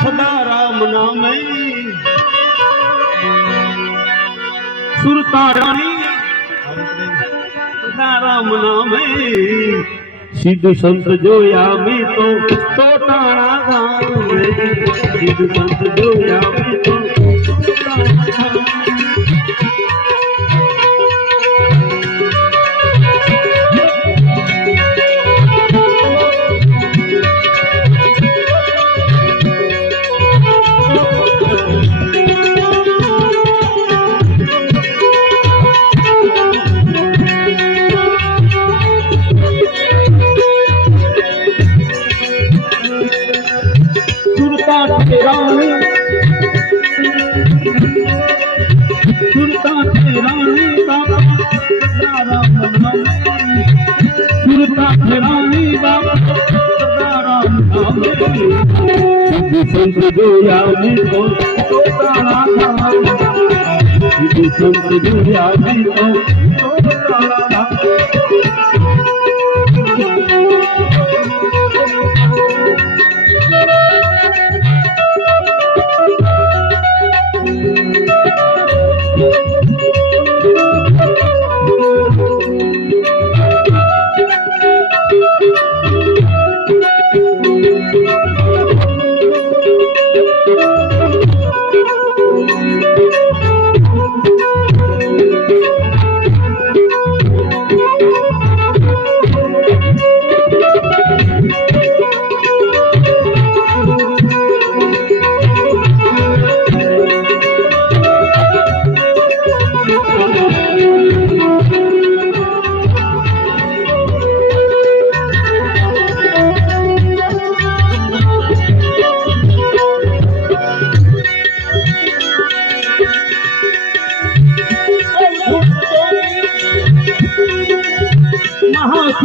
સદા રામ નામે સુરતા રાણી સદા રામ નામે સિદ્ધ સંત જોયા મેં તો ટોટાણા ગામે સિદ્ધ સંત જોયા મેં તો संत जोया जी को तोताना था संत जोया जी को तोताना था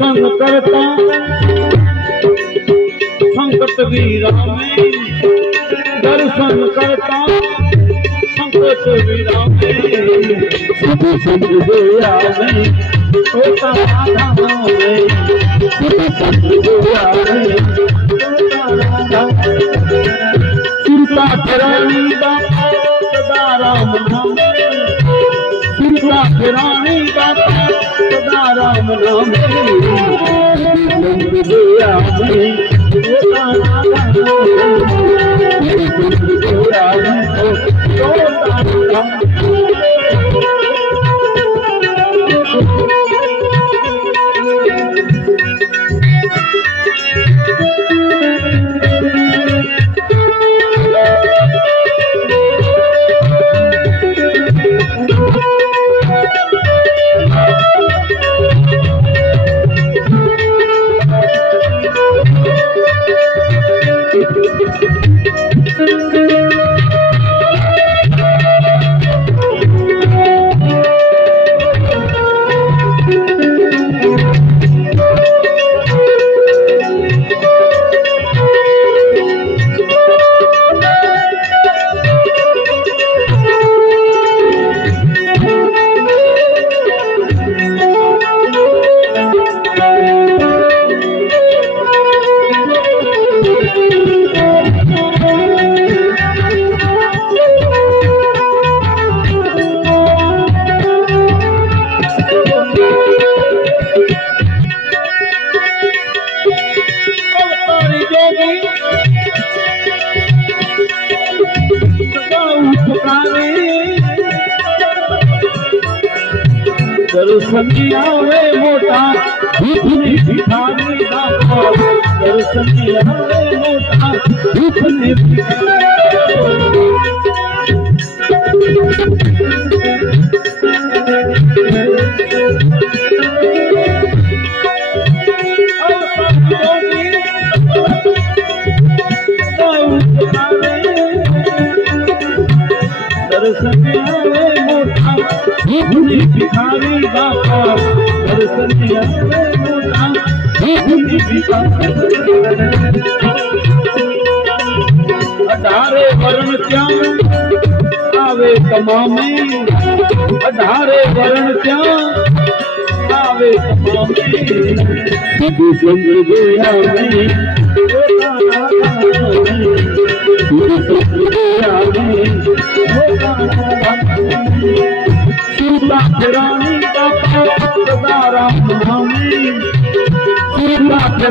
दर्शन करता संकट वीरा दर्शन करता संकट वीरा राधा चिंता करनी सदा राम রানী বাবা সদা রাম নামে আমি दर्शन आवे मोटा। इतने भिखारी का दर्शन आवे मोटा। इतने दर्शन आवे मोटा ભૂખને ભિખારી બાપા દર્શને આવે મોટા ભૂખને ભિખારી અઢારે વરણ ત્યાં આવે તમામે અઢારે વરણ ત્યાં આવે તમામે સીધું ચંદ્ર જોયા મેં પોતાના ગામે.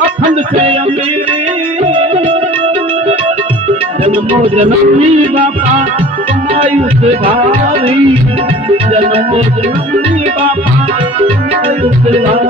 અખંડ છે અમીરી જન્મો જન્મની બાપા કમાયું છે ભારી જન્મો જન્મની બાપા કમાયું છે